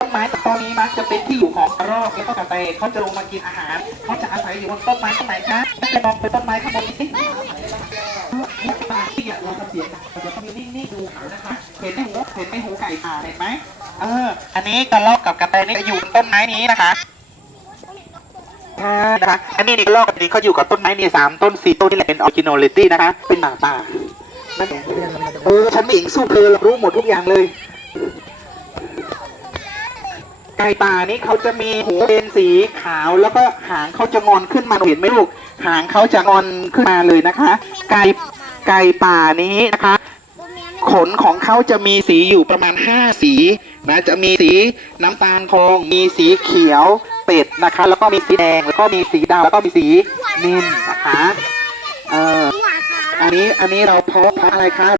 ต้นไม้แต่ตอนนี้มักจะเป็นที่อยู่ของกระรอกแล้วก็กระเตเขาจะลงมากินอาหารเขาจะอาศัยอยู่บนต้นไม้ต้นไหนคะจะมองไปต้นไม้ข้างบนนี้นี่ตาที่เราจะเสียงเราจะต้องนิ่งๆดูเขานะคะเห็นไหมหูเห็นไหมหูไก่ป่าเห็นไหมเออ อันนี้กระรอกกับกระเตนี่อยู่บนต้นไม้นี้นะคะนะคะอันนี้นี่กระรอกกับนี้เขาอยู่กับต้นไม้นี่สามต้นสี่ต้นนี่แหละเป็นออริจินอลิตี้นะคะ เป็นหมาป่าเออฉันไม่เองสู้เธอหรอกรู้หมดทุกอย่างเลย ไก่ป่านี้เขาจะมีหูเป็นสีขาว แล้วก็หางเขาจะงอนขึ้นมาเห็นไหมลูก หางเขาจะงอนขึ้นมาเลยนะคะ ไก่ไก่ป่านี้นะคะ ขนของเขาจะมีสีอยู่ประมาณ 5 สีนะจะมีสีน้ำตาลทอง มีสีเขียวเป็ดนะคะ แล้วก็มีสีแดงแล้วก็มีสีดำแล้วก็มีสีนินนะคะเอ่ออันนี้อันนี้เราเพาะพันอะไรคะ